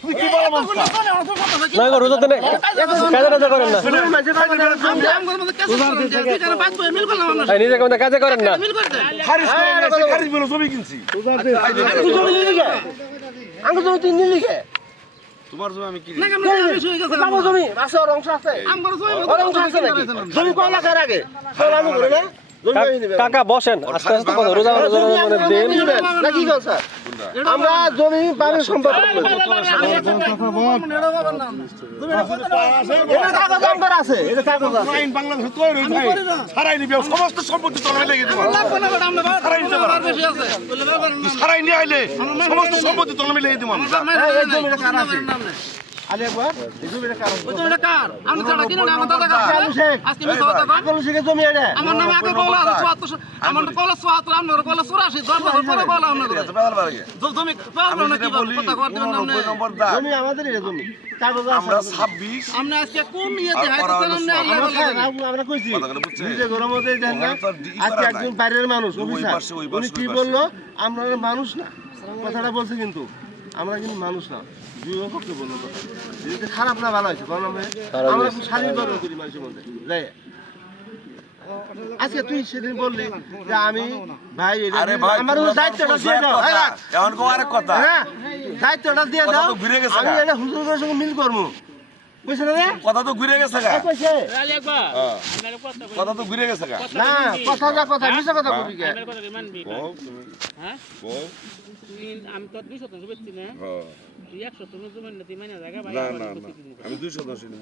তুমি কি বলো মানুষ না গো রোজা দেন কাজে কাজে করেন না এই নিজে কোন কাজে করেন না খারিজ বলো জমি কিনছি আঙ্গুর জমি তুই নিলি কে তোমার জমি আমি কিনি আমার জমি আছে ওর অংশ আছে ওর অংশ আছে নাকি জমি কয় লাখের আগে তাহলে আমি করে না কাকা বসেন আস্তে আস্তে কথা রোজা মানে দেন না কি কথা আমরা জমি বাড়ির সম্পদ এটা কাগজ আমার আছে এটা কাগজ আছে আইন বাংলাদেশ তৈরি হই ভাই সারাই নিবে সমস্ত সম্পত্তি তোলা লাগে তোমার সারাই নিতে পারো সারাই নিয়ে আইলে সমস্ত সম্পত্তি তোলা লাগে তোমার এই জমিটা কার আছে আলে একবার এই জমিটা কার আছে ওটা কার আমি ছাড়া কিনা না আমার দাদা কাছে আজকে আমি কথা কই আকল শিখে জমি এটা আমার নামে আগে বলা 74 আমার তো কলা 74 আমার কলা 84 10 বছর পরে বলা আমরা জমি পাবো না কি কথা কর দিবেন নাম নেই জমি আমাদের এটা জমি কাগজ আছে আমরা 26 আমরা আজকে কোন নিয়তে হাইতেছেন আমরা আমরা কইছি নিজে গরম হতে দেন না আজকে একজন বাইরের মানুষ অফিসার উনি কি বললো আমরা মানুষ না কথাটা বলছে কিন্তু আমরা কিন্তু মানুষ না দুই পক্ষে বললো কথা যদি খারাপ না ভালো হয়েছে কারণ আমরা খুব শালীন ব্যবহার করি মানুষের মধ্যে যাই আজকে তুই সেদিন বললি যে আমি ভাই আমার দায়িত্বটা দিয়ে দাও এখন কো আরেক কথা হ্যাঁ দায়িত্বটা দিয়ে দাও আমি এটা হুজুরের সঙ্গে মিল করবো কইছে না কথা তো ঘুরে গেছে গা কইছে রাজি একবার কথা তো ঘুরে গেছে গা না কথা যা কথা মিছা কথা কবি কে আমার কথা কি মানবি হ্যাঁ আমি তো 200 শতাংশ বেচছি না তুই 100 শতাংশ জমি না তুই মাইনা জায়গা ভাই আমি 200 শুনি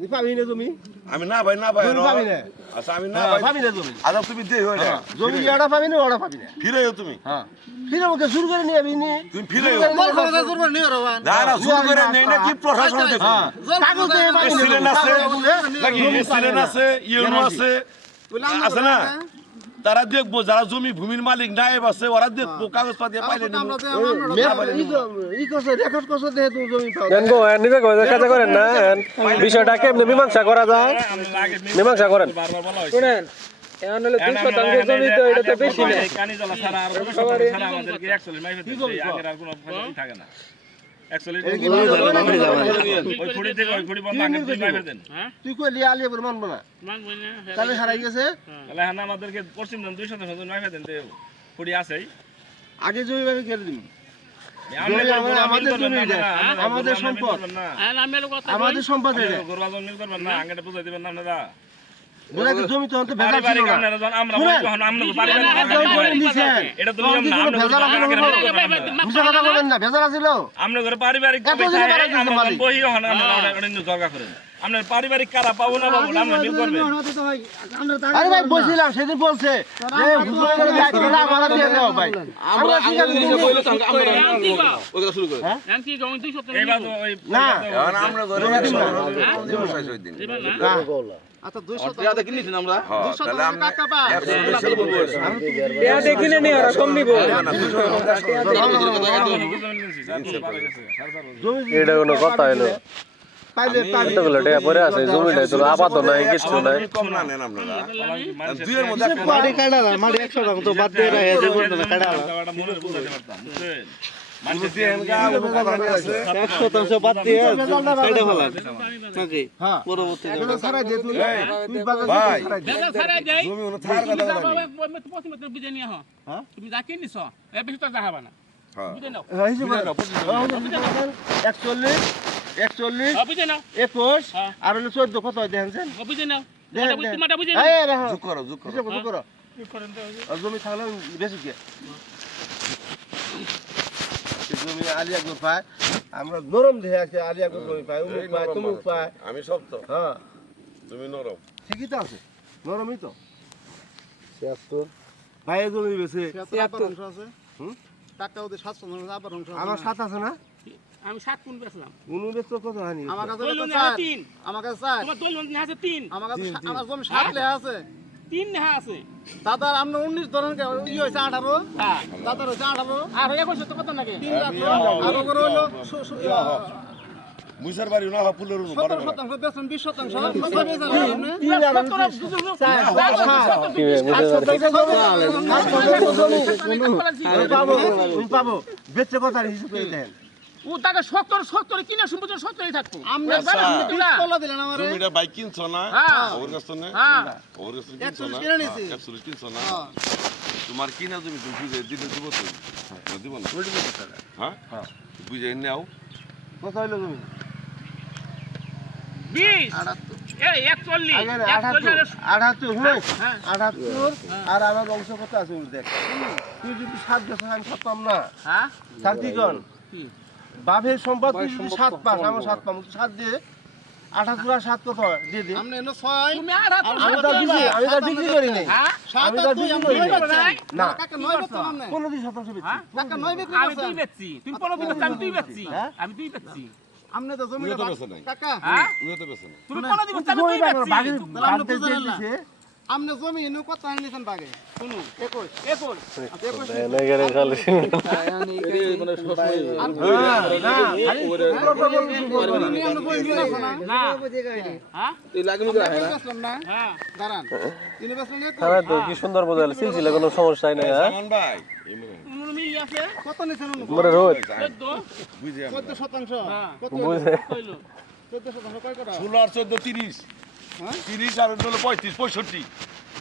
নি পাবি না তুমি আমি না ভাই না ভাই জমি পাবি না আচ্ছা আমি না ভাই পাবি না জমি আজ তুমি দেই হই না জমি এড়া পাবি না ওড়া পাবি না ফিরেও তুমি হ্যাঁ ফিরে ওকে শুরু করে নিয়ে আবি নি তুমি ফিরেও বল খবর জোর নিয়ে রবান না না জোর করে নেই না কি প্রশাসন দেখো কাগজ দিয়ে পাবি সিলেন আছে নাকি সিলেন আছে ইউনো আছে আছে না তারা দেখবো যারা জমি ভূমির মালিক নায়েব আছে ওরা দেখবো কাগজপাতি পাইলে ই করছে রেকর্ড করছে দেহে তুমি জমি পাও দেন গো নিজে কাজে করেন না বিষয়টা কেমনে মীমাংসা করা যায় মীমাংসা করেন শুনেন এখন হলো 2 শতাংশ জমি তো এটা তো বেশি না কানি জলা ছাড়া আর কোনো শতাংশ ছাড়া আমাদেরকে 41 মাইফে দিতে আগের আর কোনো ফসল থাকে না 41 ওই ফুড়ি থেকে ওই ফুড়ি বন্ধ আগে দুই মাইফে দেন তুই কইলি আলিয়া বলে মানবো না মানবই না তাহলে হারাই গেছে তাহলে হানা আমাদেরকে পশ্চিম দেন 2 শতাংশ মাইফে দেন তে ফুড়ি আছেই আগে জমি ভাবে কেটে দিন আমাদের জমি আমাদের সম্পদ আমি এর কথা আমাদের সম্পদ এটা গরবাজন মিল করবেন না আঙ্গাটা বুঝাই দিবেন না আপনারা বুঝা কি জমি তো অন্ত ভেজাল ছিল পারিবারিক না আপনারা যখন আমরা যখন আমরা পারিবারিক এটা তো নিয়ম না আমরা ভেজাল আছে মিছা কথা বলেন না ভেজাল ছিল আমরা ঘরে পারিবারিক আমরা বহি হন আমরা অন্য জায়গা করেন আপনার পারিবারিক কারা পাবো না পাবো আমরা মিল করবেন আরে ভাই বলছিলাম সেদিন বলছে যে হুজুরের দায়িত্ব না আমাদের দিয়ে দাও ভাই আমরা ঠিক আছে এইবার ওই না এখন আমরা ধরে দিন আচ্ছা 200 টাকা কিনেছেন আমরা 200 তাহলে টাকা কাকা পা এটা দেখিলে নি আর কম নিব এটা কোনো কথা হলো পাইলে পাইলে এতগুলো টাকা পরে আছে জমিটা তো আপাতত নাই কিছু নাই কম না নেন আপনারা দুইয়ের মধ্যে একটা মাটি কাটা না মাটি 100 টাকা তো বাদ দিয়ে রাখে যে বলতে না কাটা মনে বুঝাতে পারতাম বুঝছেন মানুষ দিয়ে এনকা কথা আছে 100% বাদ দিয়ে কেটে ফেলা নাকি হ্যাঁ পরবর্তী এটা সারাই দে তুই তুই বাজার ভাই দাদা সারাই দেই জমি ওনা থাকার কথা জানি পশ্চিম বুঝে নিয়ে হ্যাঁ তুমি যা কিনিস এ বেশি তো যাহাবা না হ্যাঁ বুঝে নাও হিসাব 41 বুঝে নাও 21 আর হলো 14 কত হয় দেখেন বুঝে নাও দেখেন তোমারটা বুঝে এই নাও রাখো যোগ করো হিসাব করো আর জমি থাকলে বেশি কি জমি আলিয়া গো পায় আমরা নরম দেহে আছে আলিয়া গো জমি পায় উমুক পায় তুমুক পায় আমি সব তো হ্যাঁ তুমি নরম ঠিকই তো আছে নরমই তো 76 ভাই জমি বেশি 76 অংশ আছে টাকা ওদের 700 আবার অংশ আমার 7 আছে না আমি 7 কোন বেচলাম উনি বেশ তো কত হয়নি আমার কাছে 3 আমার কাছে 4 তোমার দল মনে আছে 3 আমার কাছে আমার জমি 7 লেখা আছে 3 লেখা আছে দাদার আমরা 19 ধরেন ই হইছে 18 হ্যাঁ দাদার হইছে 18 আর 21 তো কত নাকি 3 লাখ আর ওগর হলো মুসার বাড়ি না ফুলের 17% বেচুন 20% পাবো বেচে কথা হিসেব করে দেন ও টাকা 70 কিনে সম্পত্তি 70ই থাকবো আমরা তোলা দিলেন আমারে জমিটা বাইক কিনছো না হ্যাঁ। ওর কাছ থেকে হ্যাঁ ওর কাছ থেকে কিনছো 41 না কিনে নিছি 41 কিনছো না তোমার কিনা জমি তুমি বুঝে দিতে দিব তো দিব না হ্যাঁ বুঝে নাও কথা হইলো তুমি 20 এই 41 আর আমার অংশ কত আছে দেখ তুই যদি 7 বছর আমি ছাড়তাম না হ্যাঁ সার্থিকন বাপের সম্পদ তুই যদি 7 পাস আমার 7 পাম 7 দিয়ে 78 আর 7 কত দিয়ে দে আমরা এনে 6 তুমি আমি তো বিক্রি করি নাই হ্যাঁ আমি তো বিক্রি করি নাই না কাকা 9 বেচতাম না 15 শতাংশ বেচি কাকা 9 বিক্রি আমি করছেন তুই বেচছি তুমি পনেরো দিন আমি তুই বেচছি হ্যাঁ? আমি তুই বেচছি আমনে তো জমিটা উনি তো বেচে নাই। কাকা হ্যাঁ উনি তো বেছে না তুমি পনেরো দিন আমি তুই বেচছি বাগের দিছে আমনে জমি এনে কত নিছেন বাগে শুনু 21 না হ্যাঁ না হ্যাঁ দাঁড়ান তিনি বেচলেন হ্যাঁ তো কি সুন্দর বোঝালে সিলসিলা কোনো সমস্যাই নাই হ্যাঁ সামান ভাই উনুর মিল আছে কত নিছেন মোরে রোজ 14 বুঝে 14% হ্যাঁ কত বুঝে কইলো 14% কয় করা 16 আর 14 30 হ্যাঁ? 30 আর হলো 35 65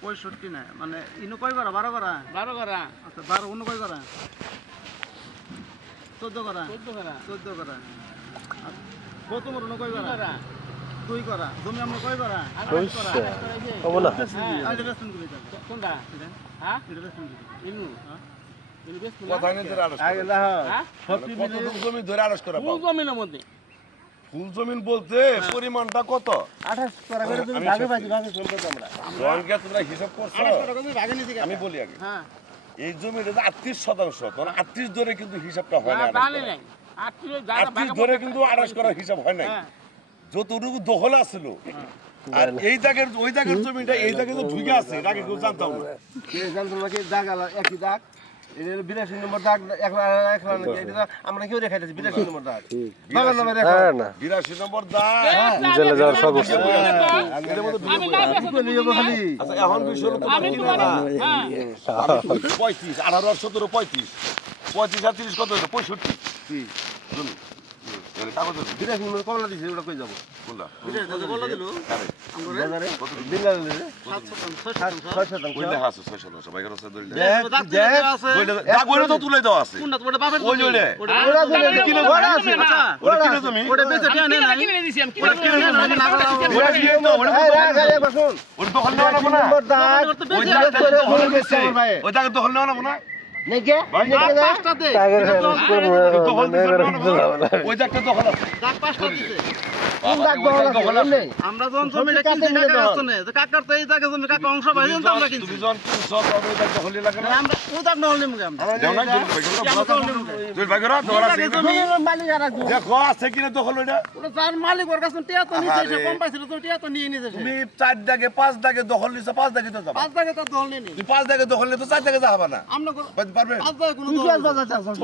65 না মানে ইনো কয় করা 12 করা 12 করা আচ্ছা 12 অন্য কয় করা 14 করা 14 করা 14 করা কত মর অন্য কয় করা করা 2 করা জমি আমরা কয় করা হবো না আইলে বেচুন করে দাও কোনটা হ্যাঁ এটা বেচুন করে ইনু ইনু বেচ কথা নেই তোর আড়স আগে না হ্যাঁ কত জমি ধরে আড়স করা কোন জমিনের মধ্যে ফুল জমিন বলতে পরিমাণটা কত 28 করা করে তুমি ভাগে পাইছি ভাগে সম্পদ আমরা রংকে তোমরা হিসাব করছো 28 টাকা জমি ভাগে নিছি আমি বলি আগে হ্যাঁ এই জমিটা 38% তখন 38 ধরে কিন্তু হিসাবটা হয় না তাহলে নাই 8 কিলো জায়গা 38 ধরে কিন্তু আড়স করার হিসাব হয় নাই যতটুকু দখল আছিল আর এই দাগের ওই দাগের জমিটা এই দাগে তো ঢুকে আছে এটা আগে কেউ জানতাম না কে জানতো নাকি দাগ আলা একই দাগ এটা 82 নম্বর দাগ একলা নাকি এটা আমরা কেউ দেখাইতেছি 82 নম্বর দাগ বাবার নামে রেখা হ্যাঁ না 82 নম্বর দাগ জেলে যাওয়ার সব আছে। আমি না বেচছি নিয়ে যাবো খালি আচ্ছা এখন বিষয় হলো আমি তোমার তোমার হ্যাঁ 35 18 আর 17 35 35 আর 30 কত হলো 65 কি জমি এর কাগজ আছে 82 নম্বর কমলা দিছে ওটা কই যাব কোনটা বলা দিল কারে বাজারে দিলাল রে 6 শতাংশ ওই লেখা আছে 600 সবাই কাছে ধরে দেখ দাগ ওইটা তো তুলে দেওয়া আছে কোনটা তোমার বাপের ওই জলে ওরা জমি কিনে ঘর আছে ওটা কিনে জমি ওটা বেচে টিয়া নেন নাই কিনে দিছি আমি ওটা কিনে জমি ওটা কিনে তো ওটা শুন ওটা দখল নেওয়া না না নম্বর দাগ ওই দাগে তো দখল গেছে ওই দাগে দখল নেওয়া না নেকে পাঁচটাতে টাকার শেষ করবো দখল ওই দাগটা দখল আছে দাগ পাঁচটা দিছে কোন দাগ দখল আছে আমরা যখন জমিটা কিনছি কাকা আসছে না যে কাকার তো এই দাগে জমি কাকা অংশ পাইছেন তো আমরা কিনছি তুমি যখন কিনছো তবে ওই দাগ দখল লাগে না আমরা ও দাগ নহল নিমু আমরা দেও না দুই ভাগের দখল আছে মালিক আর দেখো আছে কিনা দখল ওইটা ওটা যার মালিক ওর কাছে টিয়া তো নিছে সে কম পাইছিল তো টিয়া তো নিয়ে নিছে সে তুমি 4 দাগে 5 দাগে দখল নিছো 5 দাগে তো যাবা পাঁচ দাগে তো দল নেই তুমি 5 দাগে দখল নিলে তো 4 দাগে যাবা না আমরা পারবে পাঁচ দাগে কোনো দল নেই।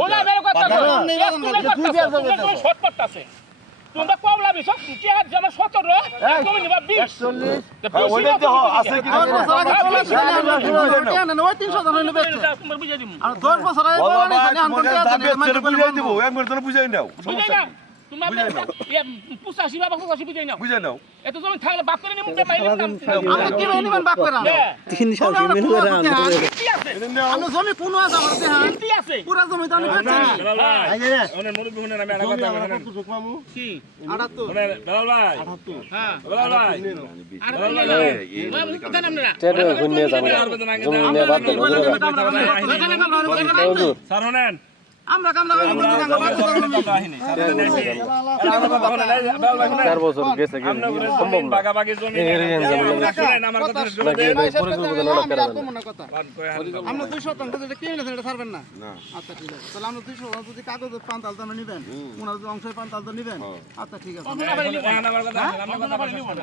বলা বের কথা তুমি শর্ট করতেছে তোমরা কবলা বিশ টিয়া জমা 17 তুমি নিবা 20 ওইটা তো আছে কিনা দশ বছর আগে চলে আসছে, টিয়া নেন, ওই 300 জন হইলো বেচছে। তোমার বুঝাই দিমু আর 10 বছর আগে বাবা বলা নিছে, এখন তোমাকে টিয়া দাবে দেন, ছেড়ে বুঝাই দিব এক মিনিট ধরে বুঝাই নাও বুঝাই না তোমরা পুষাশি বাবা পুষাশি বুঝাই নাও বুঝাই নাও এত জমি থাকলে বাপ করে নিমু পাইলে আমরা কি নিবেন বাপ করে আমরা? আমরা জমি কোন আছে আমার দেহা কি আছে পুরা জমি তো আমি বেচছি না। বেলাল ভাই ওনের মুরব্বি শুনেন আমি একটা কথা বলেন কি 78 বেলাল ভাই হ্যাঁ বেলাল ভাই আর কোন নাম না টেনে ঘুরে যাবো জমি নিয়ে বাদ দেবো হুজুর স্যার শুনেন আমরা কামনা করি আমরা কাহিনী স্যার 4 বছর গেছে কি সম্ভব না বাগাবাগি জমি শুনেন আমার কথা শুনে নাকি দেন পরে করবো না কেন আমরা 2 শতাংশ যেটা কিনে নিয়েছেন এটা ছাড়বেন না আচ্ছা ঠিক আছে তাহলে আমরা 2 শতাংশ যদি কাগজ পান তাহলে আমরা নেবেন ওনার যদি অংশ পান তাহলে নেবেন আচ্ছা ঠিক আছে আমার কথা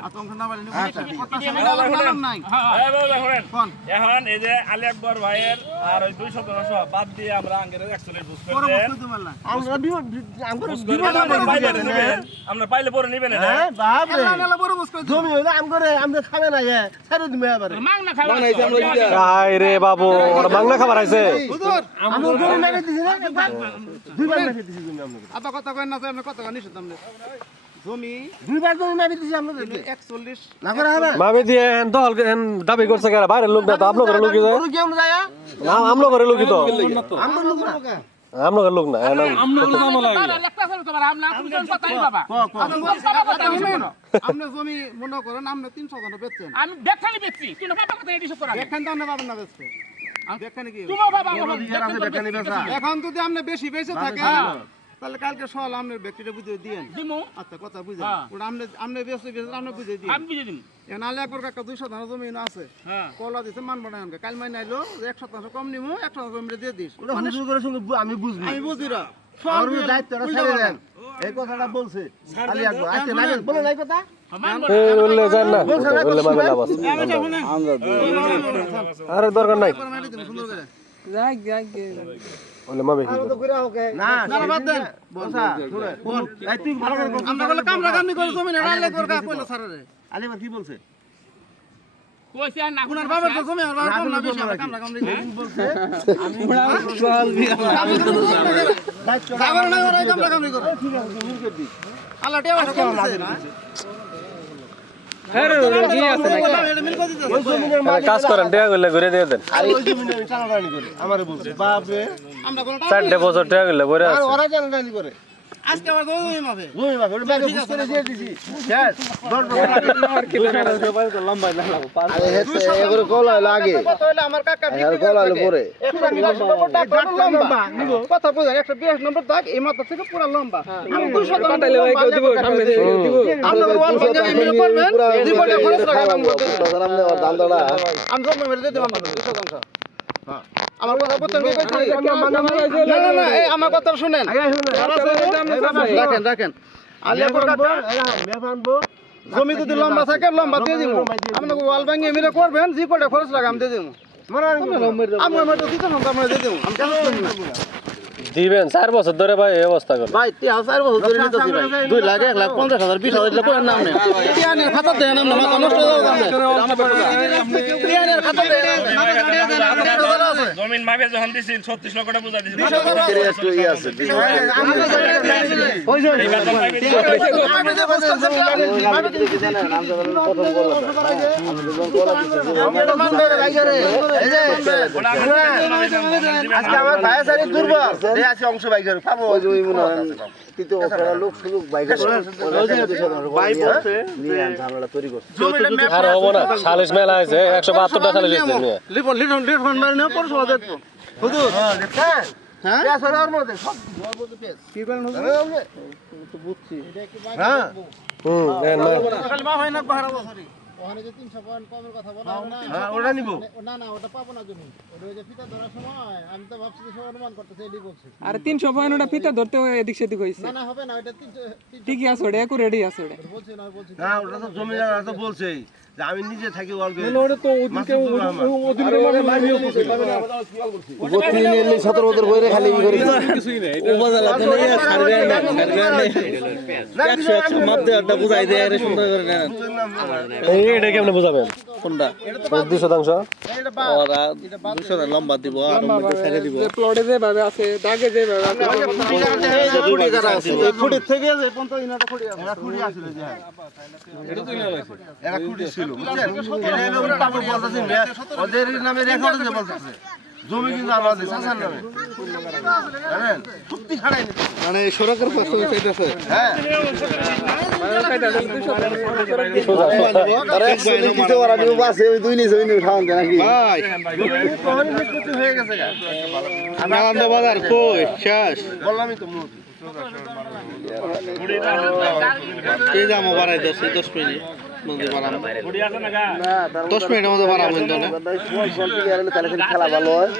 আচ্ছা অংশ না পারলে নেবেন নাই এই বাবা শুনেন কোন এখন এই যে আলী আকবর ভাইয়ের আর ওই 200 বাদ দিয়ে আমরা আঙ্গের 41 বুঝ আমরা বিপদ আমরা পাইলে পরে নিবেন এটা হ্যাঁ বাপ রে নালা বড় মুস্কো জমি হইলে আমরা খাবে না ছেড়ে দিবে এবারে মাং না খাওয়া আয় রে বাবু ওরা বাংলা খাবার আইছে হুজুর আমরা জমি মেরে দিছি না একবার দুইবার মেরে দিছি জমি আমরা আবা কথা কই না আপনি কথা কই নিছেন আপনি জমি দুইবার জমি মেরে দিছি আমরা 41 না করে হবে মামি দিয়ে দল দাবি করছে কেন বাইরের লোক না তো আপনার ঘরের লোকই যায় গরু কেমন যায় না আপনার ঘরের লোকই তো আমরা লোক না আপনার ঘরের লোক না একটা করে তোমার আমরা কোন কথাই বাবা আপনি জমি মনে করেন আপনি 300 জন বেচছেন আমি দেখানি বেচছি কিন্তু বাবা কথা এডিশন করা এখান তো আপনি পাবেন না বেচতে দেখেন কি তোমার বাবা এখন যদি আপনি বেশি বেচে থাকেন তাহলে কালকে সকাল আপনার ব্যক্তিটা বুঝিয়ে দিয়েন দিমু আচ্ছা কথা বুঝেন ওটা আপনি বেচতে আপনি বুঝিয়ে দিন আমি বুঝে দিম এখন আলে একবার কাকা 200 ধান জমি আছে হ্যাঁ কলা দিছে মান বানায় কাল মাই নাইলো 1% কম নিমু 1% কম দিয়ে দিস ওটা হুজুর করে সঙ্গে আমি বুঝবি আমি বুঝি না আমার দায়িত্বটা ছেড়ে দেন এই কথাটা বলছে খালি একবার আইতে না বলে নাই কথা বললে যান না বললে মামে লাভ আছে আরে দরকার নাই যাই যাই বললে মামে কি না না বাদ দেন বলছা শুনে বল এই তুই ভালো করে আমরা বলে কামরা কামনি করে জমি না আলে করে কা কইলো সারা রে আলিবার কি বলছে কইছে আর না আপনার বাবার তো জমি আর বাবার কম না বেশি আমরা কামরা কামনি বলছে যাবার না ওরা কামরা কামনি করে ঠিক আছে মিলকে দি আল্লাহ টেওয়া করছে না আরে কি আছে ওই জমিনের মালিক কাজ করেন টাকা করলে ঘুরে দিয়ে দেন আর ওই জমিনের আমি টানাটানি করি আমারে বলছে বাপ রে আমরা কোন 4 বছর টাকা করলে ঘুরে আর আছে ওরা টানাটানি করে আজকে আমার জমি মাপে জমি বাপ ওটা ব্যাগে বুঝ করে দিয়ে দিছি শেষ আরে হেতে এগুলো কলা লাগে কথা হইলো আমার কাকা আর কলা হলো পরে 120 লম্বা কথা বুঝেন 120 নম্বর দাগ এই মাথা থেকে পুরো লম্বা আমি 200 কাটাইলে ভাই কেউ দিব সামনে দিব আমরা ওয়াল ভাঙে এমনি করবেন জীবনে খরচ লাগালাম আমি জমি মেরে দিতে পারবো 200 আমার কথা বুঝছেন কি কইছি না না এই আমার কথা শুনেন রাখেন রাখেন আলিয়া করবো মেফানবো জমি যদি লম্বা থাকে লম্বা দিয়ে দিব আপনাকে ওয়াল ভাঙে এমনি করবেন যে কটা খরচ লাগে আমি দিয়ে দিব আমার মতো দিতে না আমরা দিয়ে দিব আমি কেন করব না দিবেন 4 বছর ধরে ভাই এই অবস্থা করে ভাই 4 বছর ধরে নিতেছি ভাই 2 লাখ 1 লাখ 50,000 20,000 দিলে কোন নাম নেই টিয়ানের খাতা দেন আমরা মাথা নষ্ট হয়ে যাবে টিয়ানের খাতা দেন জমিন মাপে যখন দিছি 36 লক্ষ টাকা বুঝা দিছি আজকে আমার ভাই সারি দুর্বল এই আছে অংশ বাইক করে পাবো ওই জমি মনে হয় কিন্তু লোক সুলুক বাইক ভাই বলছে নিয়ে ঝামেলা তৈরি করছে আর হবো না 40 মেলা আছে 172টা 40 আছে নিয়ে লিফন লিফন লিফন মানে না পরশু দেখবো হুজুর হ্যাঁ হ্যাঁ পেঁয়াজ হলো ওর মধ্যে সব কি করেন হুজুর তো বুঝছি হ্যাঁ দেন না খালি মা হয় না বাহারা বছরই ওখানে যে 300 পয়েন্ট কমের কথা বলা হয় না হ্যাঁ ওটা নিব না না ওটা পাবো না জমি ওটা ওই যে ফিতা ধরার সময় আমি তো ভাবছি যে সব অনুমান করতেছে এডি বলছে আরে 300 পয়েন্ট ওটা ফিতা ধরতে হয় এদিক সেদিক হইছে না না হবে না ওটা 300 ঠিকই আছে ওটা একু রেডি আছে ওটা বলছে না বলছে না ওটা তো জমিদার তো বলছেই যে আমি নিজে থাকি অল্প ওটা তো ওদিকে ওদিকে এটা কেমনে বুঝাবেন কোনটা 200 ওরা 200 লম্বা দিব আর মধ্যে ছেড়ে দিব প্লটে যে ভাবে আছে দাগে যে ভাবে আছে খুঁটি করা আছে এই খুঁটি থেকে যে পর্যন্ত ইনাটা খুঁটি আছে এরা খুঁটি আছিল যে এরা খুঁটি ছিল বুঝছেন এরা হলো উল্টা করে বলতেছে ওদের নামে রেকর্ড যে বলতেছে জমি কিন্তু আমাদের শাসন নামে জানেন চুক্তি ছাড়াই নিতে মানে সরকার পাশে চাইতেছে হ্যাঁ আরে কিছু ওরা নিউ বাসে ওই দুই নিছে ওই নিউ খাওয়ান দেন নাকি ভাই কোহনি নিষ্পত্তি হয়ে গেছে গা আনন্দ বাজার কই শেষ বললামই তো মুখ এই দাম বাড়াই 10 মিনিট মধ্যে বাড়াম গুড়ি আছে না গা 10 মিনিটের মধ্যে বাড়াম কিন্তু না খেলা ভালো হয়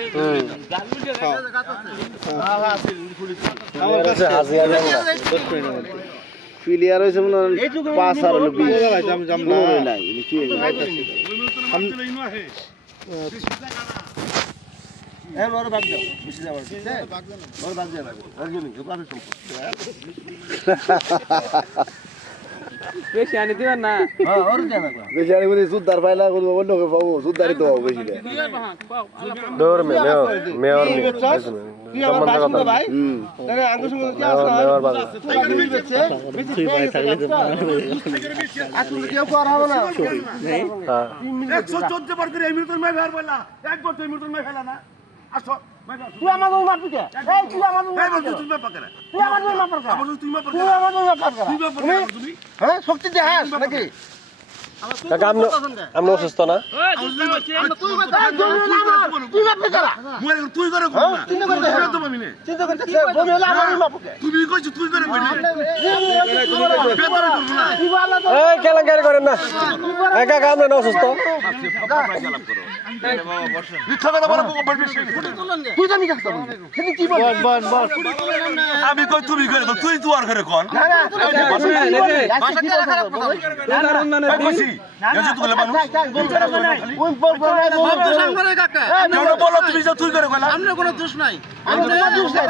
ক্লিয়ার হয়েছে মনে হয় 5 আর 20 জাম না হ্যাঁ ওরা ভাগ দাও বেশি যাওয়ার ঠিক আছে ওরা ভাগ দেওয়া লাগবে ওর জন্য বাপের সম্পত্তি বেশি আনি দিবেন না হ্যাঁ ওর দেওয়া লাগবে বেশি আনি বলি জুদ্দার পাইলা কোনো অন্যকে পাবো জুদ্দারই তো বেশি না দৌড় মেয়র তুই আমার ভাই শুনতো ভাই তাহলে আঙ্গুর সঙ্গে কি আছে মেয়র বাজে তুই বেচে তুই ভাই থাকলে তো আর তুমি কেউ কর হবে না হ্যাঁ 114 বার করে এই মিনিটের মাই ভার বলা একবার তুই মিনিটের মাই ফেলা না আসো তুই আমার জমি মারবি কে এই তুই আমার জমি মারবি তুই মা পাকরা তুই আমার জমি মারবি কে আবার তুই মা তুই পাকরা আমার জমি মারবি তুই মা পাকরা তুমি হ্যাঁ শক্তি দে হ্যাঁ নাকি কাকা আমরা অসুস্থ না তুই মারবি কে মই তুই করে কর না চিন্তা করতে তুই তো পাবি না চিন্তা করতে জমি হলো আমার মারবি কে তুমি কইছ তুই করে কই না এই কেলেঙ্কারি করেন না এই কাকা আমরা অসুস্থ মিথ্যা কথা বলা বেশি তুই জানি কাজ করবি সেদিন কি বল বল আমি কই তুমি করে তুই তুই আর করে কোন ভাষা কি খারাপ কথা কইছি এসে তুই বলে মানুষ ওই বল তো সাংবারে কাকা কেন বলো তুমি যে তুই করে কইলা আমরা কোনো দোষ নাই আমরা দোষ নাই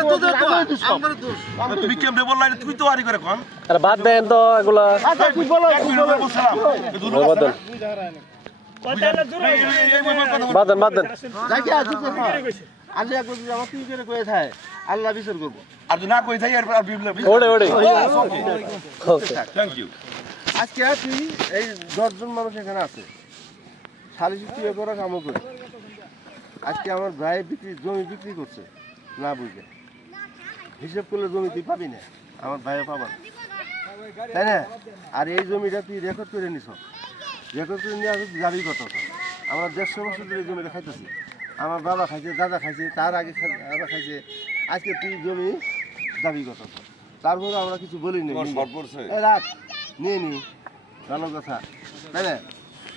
আমরা দোষ তুমি কেমনে বললা তুই তো আরি করে কোন আরে বাদ দেন তো এগুলা আচ্ছা তুই বলো বাদন বাদন যাই কি আছে আজ একবার যদি আমার তুই করে কয়ে থাকে আল্লাহ বিচার করবো আর তুই না কই যাই আর বিপ্লব ওড়ে ওকে থ্যাংক ইউ আজকে তুই এই 10 জন মানুষ এখানে আছে সালিশি তুই করা কামও করে আজকে আমার ভাই জমি বিক্রি করছে না বুঝে হিসাব করলে জমি তুই পাবি না আমার ভাইও পাবা না তাই না আর এই জমিটা তুই রেকর্ড করে নিছ রেকর্ড করে নিয়ে আসলে যাবি কত আমরা 150 বছর ধরে জমিটা খাইতেছি আমার বাবা খাইছে দাদা খাইছে তার আগে দাদা খাইছে আজকে তুই জমি দাবি কত তারপরে আমরা কিছু বলি নি রাখ নিয়ে নি ভালো কথা তাই না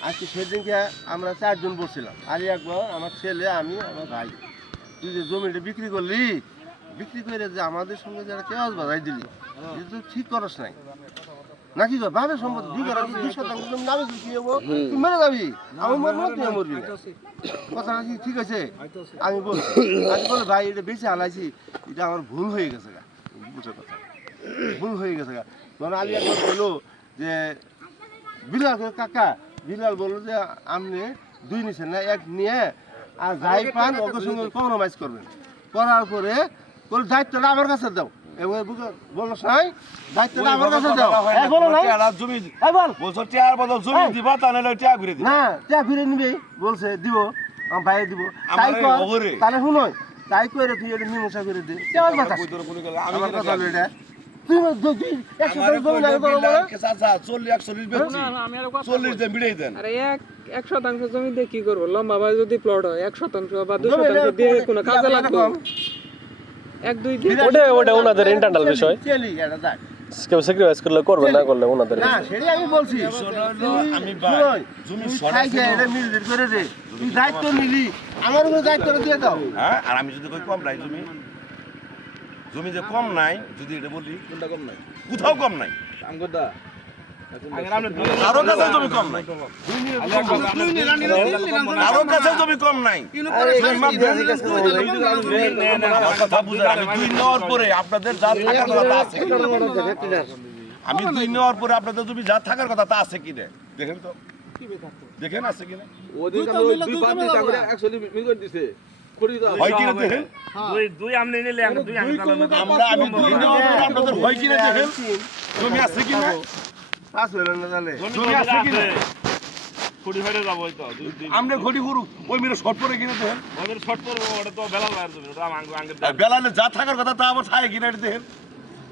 আজকে সেদিনকে আমরা 4 জন বসছিলাম আলী একবার আমার ছেলে আমি আমার ভাই তুই যে জমিটা বিক্রি করলি বিক্রি করে যে আমাদের সঙ্গে যারা কেওয়াজ বাজাই দিলি এটা তুই ঠিক করস নাই নাকি গো বাবে সম্পত্তি 2 শতাংশ নামে কি হবো তুই মেরে যাবি আমার মরবো তুই মরবি না কথা নাকি ঠিক আছে আমি বলছি আজ বলে ভাই এটা বেশি হালাইছি এটা আমার ভুল হয়ে গেছে গা বুঝে কথা ভুল হয়ে গেছে গা তখন আলী একবার বললো যে বিলাল কাকা বিলাল বললো যে আপনি 2 নিছেন না 1 নিয়ে আর যাই পান ওকে সঙ্গে কম্প্রোমাইজ করবেন করার পরে বল দায়িত্বটা আমার কাছে দাও এবার বলো সাই দায়িত্বটা আমার কাছে দাও বলো না জমি বল বলছো টিয়ার বদল জমি দিবা তা নাহলে টিয়া ঘুরে দিবা না টিয়া ফিরে নিবে বলছে দিব আমার ভাই দিব তাই কর তাহলে শুনোই তাই করে তুই এটা মীমাংসা করে দে কেমন কথা আমার কথা হলো এটা তুই 100 জমি না করো না চাচা 40 বেচছি 40 দেন বিড়াই দেন আরে 1 শতাংশ জমি দিয়ে কি করবো লম্বা ভাই যদি প্লট হয় 1 শতাংশ বা 2 শতাংশ দিয়ে কোনো কাজে লাগবে 1-2 দিন ওটা ওনাদের ইন্টারনাল বিষয় চেলি এটা দেখ কেউ স্যাক্রিফাইস করলে করবে না করলে ওনাদের না সেটাই আমি বলছি আমি ভাই জমি খাইছে এটা মিল করে দে তুই দায়িত্ব নিলি আমার উপর দায়িত্ব দিয়ে দাও হ্যাঁ আর আমি যদি কই কম নাই জমি যে কম নাই যদি এটা বলি কোনটা কম নাই কোথাও কম নাই আমগোদা আরো কাছে জমি কম নাই আরো কাছে জমি কম নাই কথা বুঝে আমি 2 নেওয়ার পরে আপনাদের যা থাকার কথা আছে আমি 2 নেওয়ার পরে আপনাদের জমি যা থাকার কথা তা আছে কি দেখেন তো দেখেন আছে কি না হয় কি না দেখেন দুই আমনে নিলে আমরা দুই আমনে আমি 2 নেওয়ার পরে আপনাদের হয় কি না দেখেন জমি আছে কি না পাস হলো না তাহলে জমি আছে কি না খুঁড়ি ফেলে যাবো ওই তো আমরা ঘড়ি ঘুরু ওই মেরে শর্ট পরে কিনে দেখেন ওদের শর্ট করবো ওটা তো বেলা বাইরে যাবে ওটা আঙ্গের বেলালে যা থাকার কথা তা আবার থাকে কিনা এটা দেখেন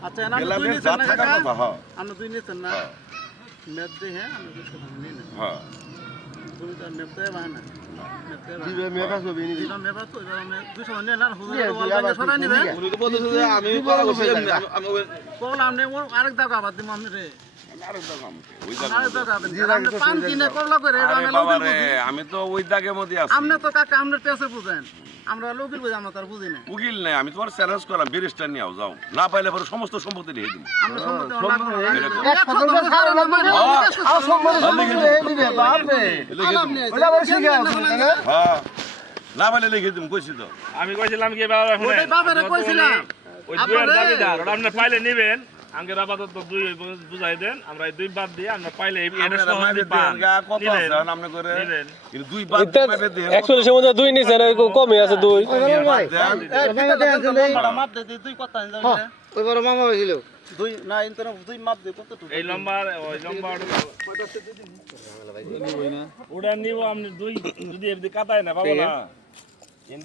আচ্ছা বেলালে যা থাকার কথা হ্যাঁ আমরা দুই নিছেন না মেদ দে হ্যাঁ আমরা 2 শতাংশ নিই না হ্যাঁ তুমি তো মেদ দে বানা দিবে মেকা সব এনে দিবে মেদ তো এবার আমরা 2 শতাংশ নিয়ে না হুজুর ওয়াল সরাই নিবে উনি তো বলতেছে যে আমি করা বসে আমি কোল আমনে আরেক দাগা বাদ দিম আমি রে ওই আরেক দাগা দেন আমরা 5 দিনে করলা করে এটা আমি লোক আমি তো ওই দাগের মধ্যে আছি আমনে তো কাকা আমনে পেছে বুঝেন আমরা লোকের বুঝি আমরা তার বুঝি না উকিল নাই আমি তোমার চ্যালেঞ্জ করলাম ব্যারিস্টার নিয়ে যাও না পাইলে পরে সমস্ত সম্পত্তি দিয়ে দিন আমরা সম্পত্তি এক শতাংশ ছাড়ো না মানে আর সম্পত্তি দিবে বাপ রে ওটা বলছি কি না হ্যাঁ না পাইলে লিখে দিম কইছি তো আমি কইছিলাম কি বাবা এখন ওটাই বাবারে কইছিলাম। ওই দুইয়ের দাবিদার ওটা আপনি পাইলে নেবেন আঙ্গের আপাতত দুই বুঝাই দেন আমরা এই দুই বাদ দিয়ে আমরা পাইলে এটা আপনারা সহজে মাইবে পান দেন গা কত আছে নিবেন। আপনি করে নিবেন। কিন্তু দুই বাদ এটা মাইবে দেন 41 এর মধ্যে 2 নিছে না কমই আছে 2 ওইবার মামা হয়েছিল এই লম্বা ওই লম্বা ওটা নিব আপনি দুই যদি এমনি কাটায় না পাবো না